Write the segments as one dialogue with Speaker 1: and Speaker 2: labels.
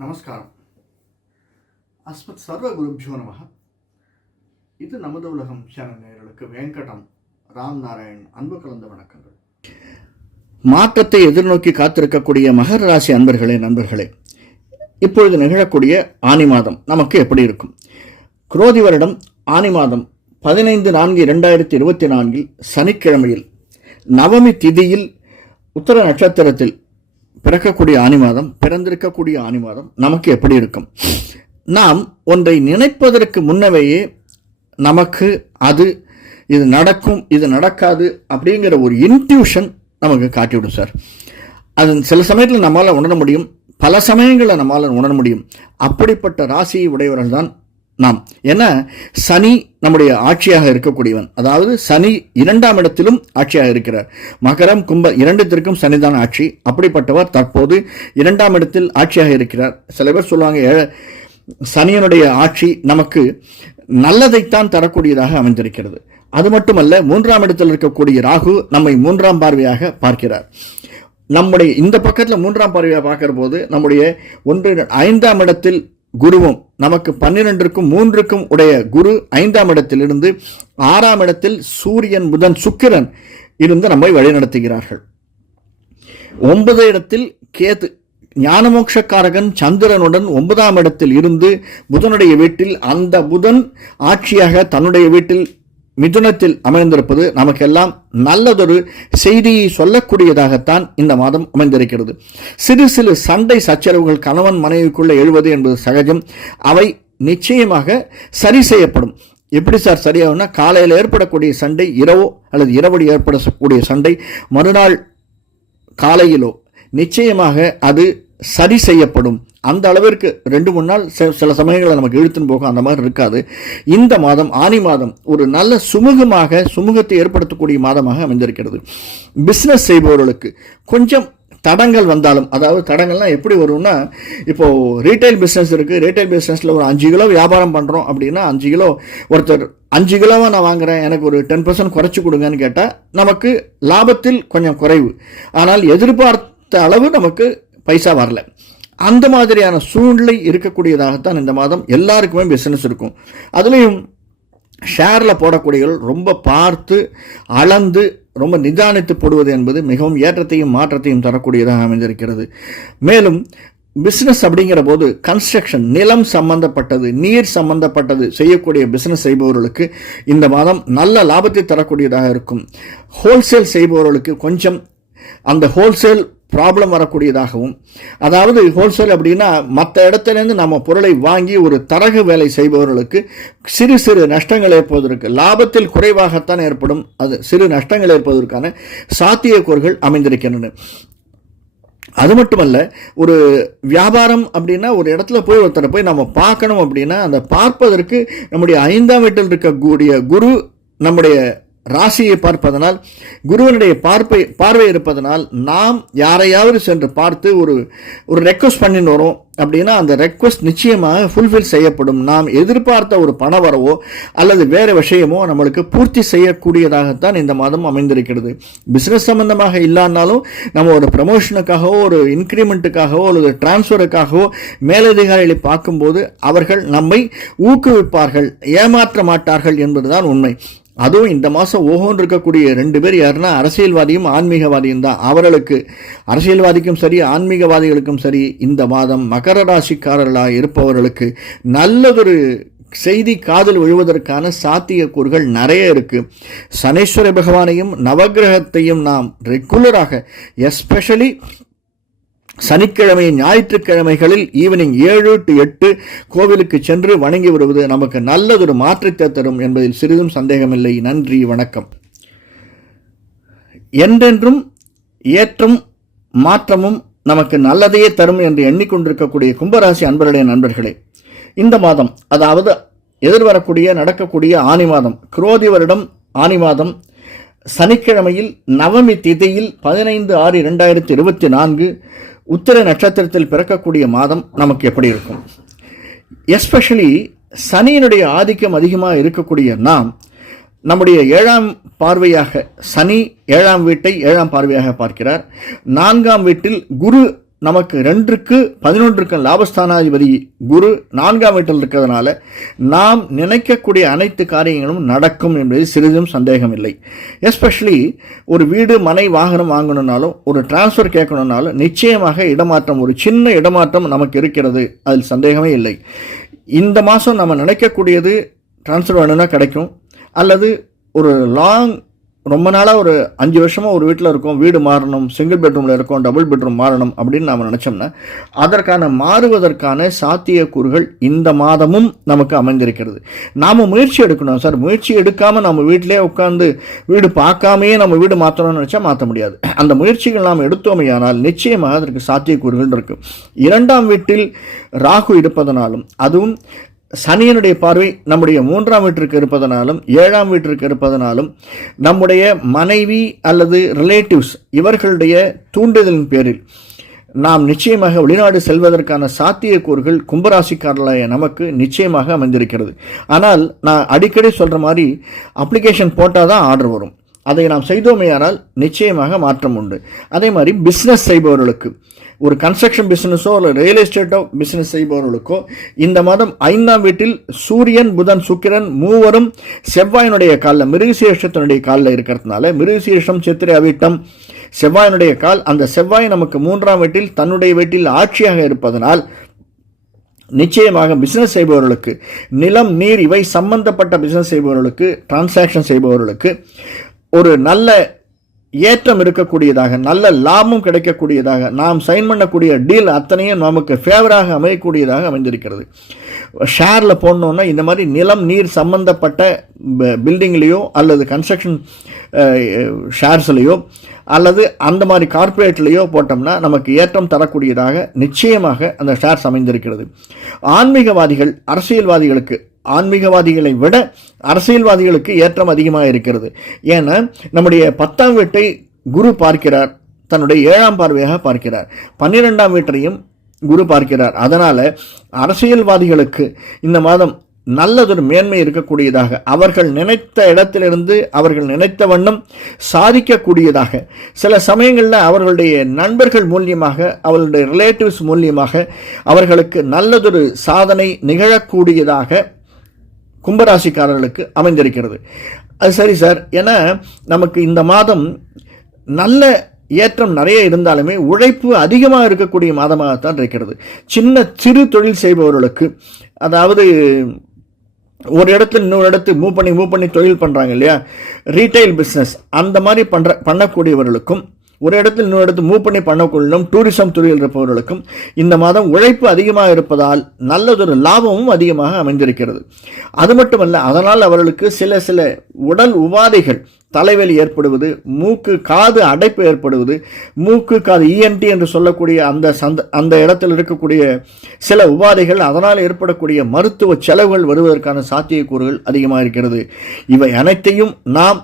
Speaker 1: நமஸ்காரம். அஸ்மத் சர்வ குருபியோ நமக இது நமது உலகம் சேனல் நேயர்களுக்கு வெங்கடம் ராம் நாராயண் அன்பு கலந்த வணக்கங்கள். மாற்றத்தை எதிர்நோக்கி காத்திருக்கக்கூடிய மகர ராசி அன்பர்களே நண்பர்களே இப்பொழுது நிகழக்கூடிய ஆனி மாதம் நமக்கு எப்படி இருக்கும்? குரோதி வருடம் ஆனி மாதம் பதினைந்து நான்கு இரண்டாயிரத்தி இருபத்தி நான்கில் சனிக்கிழமையில் நவமி திதியில் உத்தர நட்சத்திரத்தில் பிறக்கக்கூடிய ஆனி மாதம் பிறந்திருக்கக்கூடிய ஆணி மாதம் நமக்கு எப்படி இருக்கும்? நாம் ஒன்றை நினைப்பதற்கு முன்னவேயே நமக்கு அது இது நடக்கும் இது நடக்காது அப்படிங்கிற ஒரு இன்ட்யூஷன் நமக்கு காட்டிவிடும் சார். அது சில சமயத்தில் நம்மால் உணர முடியும் பல சமயங்களில் நம்மால் உணர முடியும். அப்படிப்பட்ட ராசியை உடையவர்கள் தான் நாம். ஏன்னா சனி நம்முடைய ஆட்சியாக இருக்கக்கூடியவன். அதாவது சனி இரண்டாம் இடத்திலும் ஆட்சியாக இருக்கிறார். மகரம் கும்ப இரண்டுத்திற்கும் சனிதான் ஆட்சி. அப்படிப்பட்டவர் தற்போது இரண்டாம் இடத்தில் ஆட்சியாக இருக்கிறார். சில பேர் சொல்லுவாங்க சனியனுடைய ஆட்சி நமக்கு நல்லதைத்தான் தரக்கூடியதாக அமைந்திருக்கிறது. அது மட்டுமல்ல மூன்றாம் இடத்தில் இருக்கக்கூடிய ராகு நம்மை மூன்றாம் பார்வையாக பார்க்கிறார். நம்முடைய இந்த பக்கத்தில் மூன்றாம் பார்வையாக பார்க்கிற போது நம்முடைய ஒன்று ஐந்தாம் இடத்தில் குருவும் நமக்கு பன்னிரெண்டிற்கும் மூன்றுக்கும் உடைய குரு ஐந்தாம் இடத்திலிருந்து ஆறாம் இடத்தில் சூரியன் புதன் சுக்கிரன் இருந்து நம்மை வழிநடத்துகிறார்கள். ஒன்பது இடத்தில் கேது ஞானமோட்சக்காரகன் சந்திரனுடன் ஒன்பதாம் இடத்தில் இருந்து புதனுடைய வீட்டில் அந்த புதன் ஆட்சியாக தன்னுடைய வீட்டில் மிதுனத்தில் அமைந்திருப்பது நமக்கெல்லாம் நல்லதொரு செய்தியை சொல்லக்கூடியதாகத்தான் இந்த மாதம் அமைந்திருக்கிறது. சிறு சிறு சண்டை சச்சரவுகள் கணவன் மனைவிக்குள்ளே எழுவது என்பது சகஜம். அவை நிச்சயமாக சரி செய்யப்படும். எப்படி சார் சரியாகும்னா காலையில் ஏற்படக்கூடிய சண்டை இரவோ அல்லது இரவடி ஏற்படக்கூடிய சண்டை மறுநாள் காலையிலோ. நிச்சயமாக அது சரி செய்யப்படும். அந்த அளவிற்கு ரெண்டு மூணு நாள் சில சமயங்களில் நமக்கு இழுத்துன்னு போகும். அந்த மாதிரி இருக்காது. இந்த மாதம் ஆனி மாதம் ஒரு நல்ல சுமூகமாக சுமூகத்தை ஏற்படுத்தக்கூடிய மாதமாக அமைந்திருக்கிறது. பிஸ்னஸ் செய்பவர்களுக்கு கொஞ்சம் தடங்கள் வந்தாலும் அதாவது தடங்கள்லாம் எப்படி வரும்னா இப்போது ரீட்டைல் பிஸ்னஸ் இருக்குது ரீட்டைல் பிஸ்னஸில் ஒரு அஞ்சு கிலோ வியாபாரம் பண்ணுறோம் அப்படின்னா அஞ்சு கிலோ ஒருத்தர் அஞ்சு கிலோவாக நான் வாங்குறேன் எனக்கு ஒரு டென் பர்சன்ட் குறைச்சி கொடுங்கன்னு கேட்டால் நமக்கு லாபத்தில் கொஞ்சம் குறைவு. ஆனால் எதிர்பார்த்த அளவு நமக்கு பைசா வரல. அந்த மாதிரியான சூழ்நிலை இருக்கக்கூடியதாகத்தான் இந்த மாதம் எல்லாருக்குமே பிஸ்னஸ் இருக்கும். அதுலேயும் ஷேரில் போடக்கூடியவர்கள் ரொம்ப பார்த்து அளந்து ரொம்ப நிதானித்து போடுவது என்பது மிகவும் ஏற்றத்தையும் மாற்றத்தையும் தரக்கூடியதாக அமைந்திருக்கிறது. மேலும் பிஸ்னஸ் அப்படிங்கிற போது கன்ஸ்ட்ரக்ஷன் நிலம் சம்பந்தப்பட்டது நீர் சம்பந்தப்பட்டது செய்யக்கூடிய பிஸ்னஸ் செய்பவர்களுக்கு இந்த மாதம் நல்ல லாபத்தை தரக்கூடியதாக இருக்கும். ஹோல்சேல் செய்பவர்களுக்கு கொஞ்சம் அந்த ஹோல்சேல் ப்ராப்ளம் வரக்கூடியதாகவும் அதாவது ஹோல்சேல் அப்படின்னா மற்ற இடத்துலேருந்து நம்ம பொருளை வாங்கி ஒரு தரகு வேலை செய்பவர்களுக்கு சிறு சிறு நஷ்டங்கள் ஏற்படுவதற்கு லாபத்தில் குறைவாகத்தான் ஏற்படும். அது சிறு நஷ்டங்கள் ஏற்பதற்கான சாத்தியக்கூறுகள் அமைந்திருக்கின்றன. அது மட்டுமல்ல ஒரு வியாபாரம் அப்படின்னா ஒரு இடத்துல போய் ஒருத்தரை போய் நம்ம பார்க்கணும் அப்படின்னா அந்த பார்ப்பதற்கு நம்முடைய ஐந்தாம் வீட்டில் இருக்கக்கூடிய குரு நம்முடைய ராசியை பார்ப்பதனால் குருவனுடைய பார்ப்பை பார்வை இருப்பதனால் நாம் யாரையாவது சென்று பார்த்து ஒரு ஒரு ரெக்வஸ்ட் பண்ணின்னு வரோம் அப்படின்னா அந்த ரெக்வஸ்ட் நிச்சயமாக ஃபுல்ஃபில் செய்யப்படும். நாம் எதிர்பார்த்த ஒரு பண வரவோ அல்லது வேறு விஷயமோ நம்மளுக்கு பூர்த்தி செய்யக்கூடியதாகத்தான் இந்த மாதம் அமைந்திருக்கிறது. பிஸ்னஸ் சம்பந்தமாக இல்லான்னாலும் நம்ம ஒரு ப்ரமோஷனுக்காகவோ ஒரு இன்க்ரிமெண்ட்டுக்காகவோ அல்லது டிரான்ஸ்ஃபருக்காகவோ மேலதிகாரிகளை பார்க்கும்போது அவர்கள் நம்மை ஊக்குவிப்பார்கள் ஏமாற்ற மாட்டார்கள் என்பதுதான் உண்மை. அதுவும் இந்த மாதம் ஓஹோன்னு இருக்கக்கூடிய ரெண்டு பேர் யாருன்னா அரசியல்வாதியும் ஆன்மீகவாதியும் தான். அவர்களுக்கு அரசியல்வாதிக்கும் சரி ஆன்மீகவாதிகளுக்கும் சரி இந்த மாதம் மகர ராசிக்காரர்களாக இருப்பவர்களுக்கு நல்லதொரு செய்தி காதல் விழுவதற்கான சாத்தியக்கூறுகள் நிறைய இருக்குது சனீஸ்வர பகவானையும் நவகிரகத்தையும் நாம் ரெகுலராக எஸ்பெஷலி சனிக்கிழமை ஞாயிற்றுக்கிழமைகளில் ஈவினிங் ஏழு டு எட்டு கோவிலுக்கு சென்று வணங்கி வருவது நமக்கு நல்லதொரு மாற்றத்தை தரும் என்பதில் சிறிதும் சந்தேகமில்லை. நன்றி வணக்கம். என்றென்றும் ஏற்றம் மாற்றமும் நமக்கு நல்லதையே தரும் என்று எண்ணிக்கொண்டிருக்கக்கூடிய கும்பராசி அன்பர்களே நண்பர்களே இந்த மாதம் அதாவது எதிர்வரக்கூடிய நடக்கக்கூடிய ஆனி மாதம் குரோதி வருடம் ஆனி மாதம் சனிக்கிழமையில் நவமி திதியில் பதினைந்து ஆறு இரண்டாயிரத்தி இருபத்தி நான்கு உத்திர நட்சத்திரத்தில் பிறக்கக்கூடிய மாதம் நமக்கு எப்படி இருக்கும்? எஸ்பெஷலி சனியினுடைய ஆதிக்கம் அதிகமாக இருக்கக்கூடிய நாம் நம்முடைய ஏழாம் பார்வையாக சனி ஏழாம் வீட்டை ஏழாம் பார்வையாக பார்க்கிறார். நான்காம் வீட்டில் குரு நமக்கு ரெண்டுக்கு பதினொன்றுக்கு லாபஸ்தானாதிபதி குரு நான்காம் வீட்டில் இருக்கிறதுனால நாம் நினைக்கக்கூடிய அனைத்து காரியங்களும் நடக்கும் என்பது சிறிதும் சந்தேகம் இல்லை எஸ்பெஷலி ஒரு வீடு மனை வாகனம் வாங்கணுன்னாலும் ஒரு டிரான்ஸ்ஃபர் கேட்கணுன்னாலும் நிச்சயமாக இடமாற்றம் ஒரு சின்ன இடமாற்றம் நமக்கு இருக்கிறது. அதில் சந்தேகமே இல்லை. இந்த மாதம் நம்ம நினைக்கக்கூடியது ட்ரான்ஸ்ஃபர் வேணும்னா கிடைக்கும். அல்லது ஒரு லாங் ரொம்ப நாளாக ஒரு அஞ்சு வருஷமாக ஒரு வீட்டில் இருக்கோம். வீடு மாறணும் சிங்கிள் பெட்ரூமில் இருக்கோம் டபுள் பெட்ரூம் மாறணும் அப்படின்னு நாம் நினச்சோம்னா அதற்கான மாறுவதற்கான சாத்தியக்கூறுகள் இந்த மாதமும் நமக்கு அமைந்திருக்கிறது. நாம் முயற்சி எடுக்கணும் சார். முயற்சி எடுக்காமல் நம்ம வீட்டிலே உட்காந்து வீடு பார்க்காமையே நம்ம வீடு மாற்றணும்னு நினச்சா மாற்ற முடியாது. அந்த முயற்சிகள் நாம் எடுத்தோமையானால் நிச்சயமாக அதற்கு சாத்தியக்கூறுகள் இருக்குது இரண்டாம் வீட்டில் ராகு இருப்பதனாலும் அதுவும் சனியனுடைய பார்வை நம்முடைய மூன்றாம் வீட்டிற்கு இருப்பதனாலும் ஏழாம் வீட்டிற்கு இருப்பதனாலும் நம்முடைய மனைவி அல்லது ரிலேட்டிவ்ஸ் இவர்களுடைய தூண்டுதலின் பேரில் நாம் நிச்சயமாக வெளிநாடு செல்வதற்கான சாத்தியக்கூறுகள் கும்பராசிக்காரர்களாய நமக்கு நிச்சயமாக அமைந்திருக்கிறது. ஆனால் நான் அடிக்கடி சொல்கிற மாதிரி அப்ளிகேஷன் போட்டால் தான் ஆர்டர் வரும். அதை நாம் செய்தோமேயானால் நிச்சயமாக மாற்றம் உண்டு. அதே மாதிரி பிஸ்னஸ் செய்பவர்களுக்கு ஒரு கன்ஸ்ட்ரக்ஷன் பிஸ்னஸோ இல்லை ரியல் எஸ்டேட்டோ பிஸ்னஸ் செய்பவர்களுக்கோ இந்த மாதம் ஐந்தாம் வீட்டில் சூரியன் புதன் சுக்கிரன் மூவரும் செவ்வாயினுடைய காலில் மிருகசீரஷத்தினுடைய காலில் இருக்கிறதுனால மிருகசீரஷம் சித்திரை அவிட்டம் செவ்வாயினுடைய கால் அந்த செவ்வாய் நமக்கு மூன்றாம் வீட்டில் தன்னுடைய வீட்டில் ஆட்சியாக இருப்பதனால் நிச்சயமாக பிஸ்னஸ் செய்பவர்களுக்கு நிலம் நீர் இவை சம்பந்தப்பட்ட பிஸ்னஸ் செய்பவர்களுக்கு டிரான்சாக்ஷன் செய்பவர்களுக்கு ஒரு நல்ல ஏற்றம் இருக்கக்கூடியதாக நல்ல லாபம் கிடைக்கக்கூடியதாக நாம் சைன் பண்ணக்கூடிய டீல் அத்தனையும் நமக்கு ஃபேவராக அமையக்கூடியதாக அமைந்திருக்கிறது. ஷேரில் போடணுன்னா இந்த மாதிரி நிலம் நீர் சம்பந்தப்பட்ட பில்டிங்லேயோ அல்லது கன்ஸ்ட்ரக்ஷன் ஷேர்ஸ்லேயோ அல்லது அந்த மாதிரி கார்ப்பரேட்லேயோ போட்டோம்னா நமக்கு ஏற்றம் தரக்கூடியதாக நிச்சயமாக அந்த ஷேர்ஸ் அமைந்திருக்கிறது. ஆன்மீகவாதிகள் அரசியல்வாதிகளுக்கு ஆன்மீகவாதிகளை விட அரசியல்வாதிகளுக்கு ஏற்றம் அதிகமாக இருக்கிறது. ஏன்னா நம்முடைய பத்தாம் வீட்டை குரு பார்க்கிறார். தன்னுடைய ஏழாம் பார்வையாக பார்க்கிறார். பன்னிரெண்டாம் வீட்டையும் குரு பார்க்கிறார். அதனால் அரசியல்வாதிகளுக்கு இந்த மாதம் நல்லதொரு மேன்மை இருக்கக்கூடியதாக அவர்கள் நினைத்த இடத்திலிருந்து அவர்கள் நினைத்த வண்ணம் சாதிக்கக்கூடியதாக சில சமயங்களில் அவர்களுடைய நண்பர்கள் மூலியமாக அவர்களுடைய ரிலேட்டிவ்ஸ் மூலியமாக அவர்களுக்கு நல்லதொரு சாதனை நிகழக்கூடியதாக கும்பராசிக்காரர்களுக்கு அமைந்திருக்கிறது. அது சரி சார். ஏன்னா நமக்கு இந்த மாதம் நல்ல ஏற்றம் நிறைய இருந்தாலுமே உழைப்பு அதிகமாக இருக்கக்கூடிய மாதமாகத்தான் இருக்கிறது. சின்ன சிறு தொழில் செய்பவர்களுக்கு அதாவது ஒரு இடத்துல இன்னொரு இடத்துக்கு மூவ் பண்ணி மூவ் பண்ணி தொழில் பண்ணுறாங்க இல்லையா? ரீட்டைல் பிஸ்னஸ் அந்த மாதிரி பண்ணுற பண்ணக்கூடியவர்களுக்கும் ஒரு இடத்தில் இன்னொரு இடத்து மூவ் பண்ணி பண்ணக்கொள்ளும் டூரிசம் துறையில் இருப்பவர்களுக்கும் இந்த மாதம் உழைப்பு அதிகமாக இருப்பதால் நல்லதொரு லாபமும் அதிகமாக அமைந்திருக்கிறது. அது மட்டுமல்ல அதனால் அவர்களுக்கு சில சில உடல் உபாதைகள் தலைவலி ஏற்படுவது மூக்கு காது அடைப்பு ஏற்படுவது மூக்கு காது இஎன்டி என்று சொல்லக்கூடிய அந்த சந்த அந்த இடத்தில் இருக்கக்கூடிய சில உபாதைகள் அதனால் ஏற்படக்கூடிய மருத்துவ செலவுகள் வருவதற்கான சாத்தியக்கூறுகள் அதிகமாக இருக்கிறது. இவை அனைத்தையும் நாம்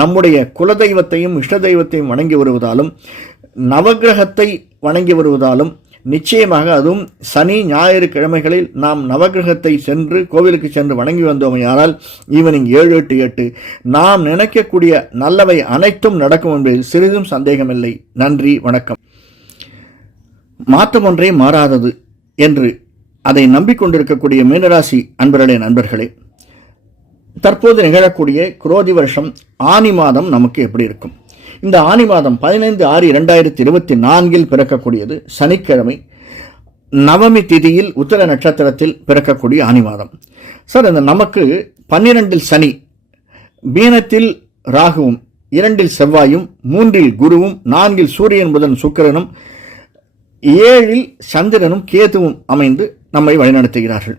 Speaker 1: நம்முடைய குலதெய்வத்தையும் இஷ்ட தெய்வத்தையும் வணங்கி வருவதாலும் நவகிரகத்தை வணங்கி வருவதாலும் நிச்சயமாக அதுவும் சனி ஞாயிறு கிழமைகளில் நாம் நவகிரகத்தை சென்று கோவிலுக்கு சென்று வணங்கி வந்தோமையானால் ஈவினிங் ஏழு எட்டு எட்டு நாம் நினைக்கக்கூடிய நல்லவை அனைத்தும் நடக்கும் என்பதில் சிறிதும் சந்தேகமில்லை. நன்றி வணக்கம். மாற்றம் ஒன்றே மாறாதது என்று அதை நம்பிக்கொண்டிருக்கக்கூடிய மீனராசி அன்பர்களே நண்பர்களே தற்போது நிகழக்கூடிய குரோதி வருஷம் ஆனி மாதம் நமக்கு எப்படி இருக்கும்? இந்த ஆனி மாதம் பதினைந்து ஆறு இரண்டாயிரத்தி இருபத்தி நான்கில் பிறக்கக்கூடியது சனிக்கிழமை. நவமி திதியில் உத்தர நட்சத்திரத்தில் பிறக்கக்கூடிய ஆனி மாதம். சார் இந்த நமக்கு பன்னிரெண்டில் சனி பீனத்தில் ராகுவும் இரண்டில் செவ்வாயும் மூன்றில் குருவும் நான்கில் சூரியன் புதன் சுக்கிரனும் ஏழில் சந்திரனும் கேதுவும் அமைந்து நம்மை வழிநடத்துகிறார்கள்.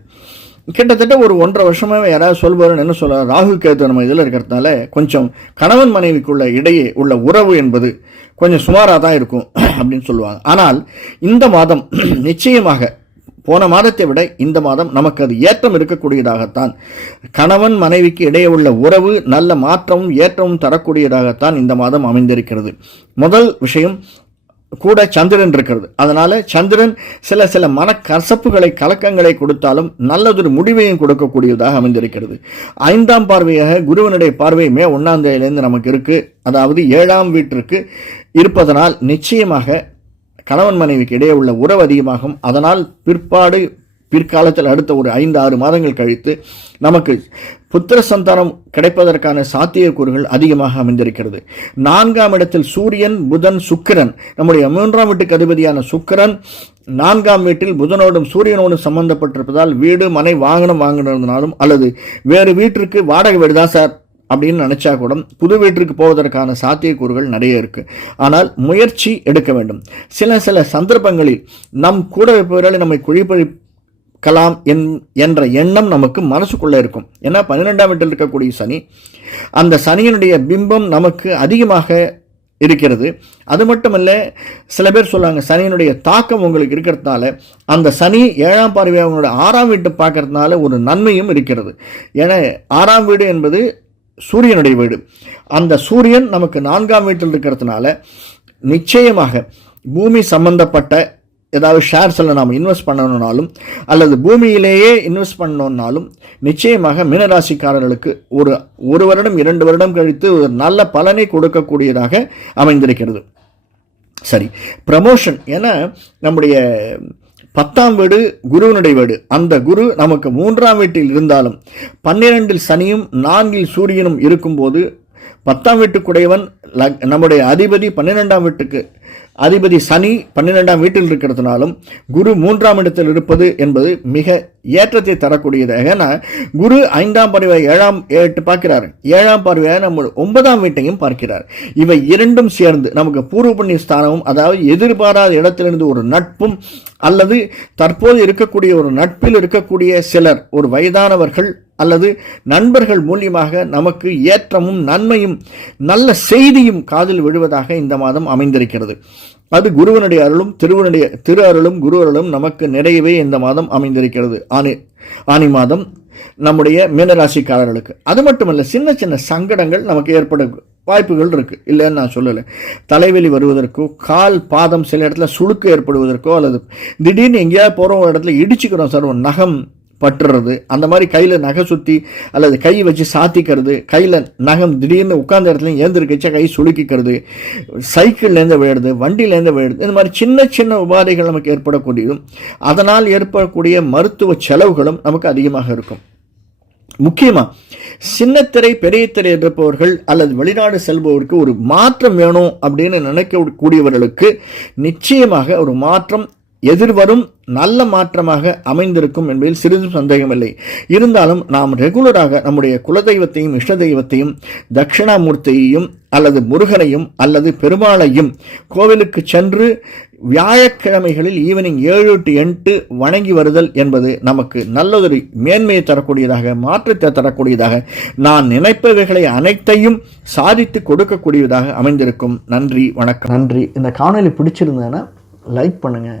Speaker 1: கிட்டத்தட்ட ஒரு ஒன்றரை வருஷமாகவே யாராவது சொல்பவர்கள் என்ன சொல்ல ராகு கேது நம்ம இதில் இருக்கிறதுனால கொஞ்சம் கணவன் மனைவிக்குள்ள இடையே உள்ள உறவு என்பது கொஞ்சம் சுமாராக தான் இருக்கும் அப்படின்னு சொல்லுவாங்க. ஆனால் இந்த மாதம் நிச்சயமாக போன மாதத்தை விட இந்த மாதம் நமக்கு அது ஏற்றம் இருக்கக்கூடியதாகத்தான். கணவன் மனைவிக்கு இடையே உள்ள உறவு நல்ல மாற்றமும் ஏற்றமும் தரக்கூடியதாகத்தான் இந்த மாதம் அமைந்திருக்கிறது. முதல் விஷயம் கூட சந்திரன் இருக்கிறது. அதனால் சந்திரன் சில சில மனக்கசப்புகளை கலக்கங்களை கொடுத்தாலும் நல்லதொரு முடிவையும் கொடுக்கக்கூடியதாக அமைந்திருக்கிறது. ஐந்தாம் பார்வையாக குருவனுடைய பார்வை மே ஒன்றாம் தேதியிலேருந்து நமக்கு இருக்குது அதாவது ஏழாம் வீட்டிற்கு இருப்பதனால் நிச்சயமாக கணவன் மனைவிக்கு இடையே உள்ள உறவு அதிகமாகும். அதனால் பிற்பாடு பிற்காலத்தில் அடுத்த ஒரு ஐந்து ஆறு மாதங்கள் கழித்து நமக்கு புத்திர சந்தானம் கிடைப்பதற்கான சாத்தியக்கூறுகள் அதிகமாக அமைந்திருக்கிறது. நான்காம் இடத்தில் சூரியன் புதன் சுக்கிரன். நம்முடைய மூன்றாம் வீட்டுக்கு அதிபதியான சுக்கிரன் நான்காம் வீட்டில் புதனோடும் சூரியனோடும் சம்பந்தப்பட்டிருப்பதால் வீடு மனை வாகனம் வாங்கினதுனாலும் அல்லது வேறு வீட்டிற்கு வாடகை வீடு தான் சார் அப்படின்னு நினச்சா கூட புது வீட்டிற்கு போவதற்கான சாத்தியக்கூறுகள் நிறைய இருக்கு. ஆனால் முயற்சி எடுக்க வேண்டும். சில சில சந்தர்ப்பங்களில் நம் கூட இருப்பவர்களை நம்மை கலாம் என் என்ற எண்ணம் நமக்கு மனசுக்குள்ளே இருக்கும். ஏன்னா பன்னிரெண்டாம் வீட்டில் இருக்கக்கூடிய சனி அந்த சனியினுடைய பிம்பம் நமக்கு அதிகமாக இருக்கிறது. அது மட்டுமல்ல சில பேர் சொல்லுவாங்க சனியினுடைய தாக்கம் உங்களுக்கு இருக்கிறதுனால அந்த சனி ஏழாம் பார்வையை அவங்களோட ஆறாம் வீட்டை பார்க்கறதுனால ஒரு நன்மையும் இருக்கிறது. ஏன்னா ஆறாம் வீடு என்பது சூரியனுடைய வீடு. அந்த சூரியன் நமக்கு நான்காம் வீட்டில் இருக்கிறதுனால நிச்சயமாக பூமி சம்பந்தப்பட்ட ஏதாவது ஷேர்ஸில் நாம் இன்வெஸ்ட் பண்ணணுன்னாலும் அல்லது பூமியிலேயே இன்வெஸ்ட் பண்ணணுன்னாலும் நிச்சயமாக மீனராசிக்காரர்களுக்கு ஒரு ஒரு வருடம் இரண்டு வருடம் கழித்து ஒரு நல்ல பலனை கொடுக்கக்கூடியதாக அமைந்திருக்கிறது. சரி ப்ரமோஷன் ஏன்னா நம்முடைய பத்தாம் வீடு குருவனுடைய வீடு. அந்த குரு நமக்கு மூன்றாம் வீட்டில் இருந்தாலும் பன்னிரெண்டில் சனியும் நான்கில் சூரியனும் இருக்கும்போது பத்தாம் வீட்டுக்குடையவன் நம்முடைய அதிபதி பன்னிரெண்டாம் வீட்டுக்கு அதிபதி சனி பன்னிரெண்டாம் வீட்டில் இருக்கிறதுனாலும் குரு மூன்றாம் இடத்தில் இருப்பது என்பது மிக ஏற்றத்தை தரக்கூடியது ஏன்னா குரு ஐந்தாம் பருவை ஏழாம் எட்டு பார்க்கிறார். ஏழாம் பார்வையாக நம்ம ஒன்பதாம் வீட்டையும் பார்க்கிறார். இவை இரண்டும் சேர்ந்து நமக்கு பூர்வ புண்ணிய ஸ்தானமும் அதாவது எதிர்பாராத இடத்திலிருந்து ஒரு நட்பும் அல்லது தற்போது இருக்கக்கூடிய ஒரு நட்பில் இருக்கக்கூடிய சிலர் ஒரு வயதானவர்கள் அல்லது நண்பர்கள் மூலியமாக நமக்கு ஏற்றமும் நன்மையும் நல்ல செய்தியும் காதில் விழுவதாக இந்த மாதம் அமைந்திருக்கிறது. அது குருவனுடைய அருளும் திருவனுடைய திரு அருளும் குரு அருளும் நமக்கு நிறையவே இந்த மாதம் அமைந்திருக்கிறது. ஆனி ஆனி மாதம் நம்முடைய மீனராசிக்காரர்களுக்கு. அது மட்டுமல்ல சின்ன சின்ன சங்கடங்கள் நமக்கு ஏற்பட வாய்ப்புகள் இருக்குது இல்லைன்னு நான் சொல்லலை. தலைவலி வருவதற்கோ கால் பாதம் சில இடத்துல சுளுக்கு ஏற்படுவதற்கோ அல்லது திடீர்னு எங்கேயாவது போகிற ஒரு இடத்துல இடிச்சுக்கிறோம் சார் ஒரு நகம் பட்டுறது அந்த மாதிரி கையில் நகை சுற்றி அல்லது கை வச்சு சாத்திக்கிறது கையில் நகம் திடீர்னு உட்காந்த இடத்துல ஏந்திருக்கச்சா கை சுளுக்கிக்கிறது சைக்கிள்லேருந்து விழுறது வண்டியிலேருந்து விழுறது இந்த மாதிரி சின்ன சின்ன உபாதைகள் நமக்கு ஏற்படக்கூடியதும் அதனால் ஏற்படக்கூடிய மருத்துவ செலவுகளும் நமக்கு அதிகமாக இருக்கும். முக்கியமாக சின்னத்திரை பெரிய திரை இருப்பவர்கள் அல்லது வெளிநாடு செல்பவருக்கு ஒரு மாற்றம் வேணும் அப்படின்னு நினைக்கக்கூடியவர்களுக்கு நிச்சயமாக ஒரு மாற்றம் எதிர்வரும் நல்ல மாற்றமாக அமைந்திருக்கும் என்பதில் சிறிதும் சந்தேகமில்லை. இருந்தாலும் நாம் ரெகுலராக நம்முடைய குலதெய்வத்தையும் இஷ்ட தெய்வத்தையும் தட்சிணாமூர்த்தியையும் அல்லது முருகனையும் அல்லது பெருமாளையும் கோவிலுக்கு சென்று வியாழக்கிழமைகளில் ஈவினிங் ஏழு டு எட்டு வணங்கி வருதல் என்பது நமக்கு நல்லதொரு மேன்மையை தரக்கூடியதாக மாற்றத்தை தரக்கூடியதாக நான் நினைப்பவைகளை அனைத்தையும் சாதித்து கொடுக்கக்கூடியதாக அமைந்திருக்கும். நன்றி வணக்கம். நன்றி. இந்த காணொலி பிடிச்சிருந்தேன்னா லைக் பண்ணுங்கள்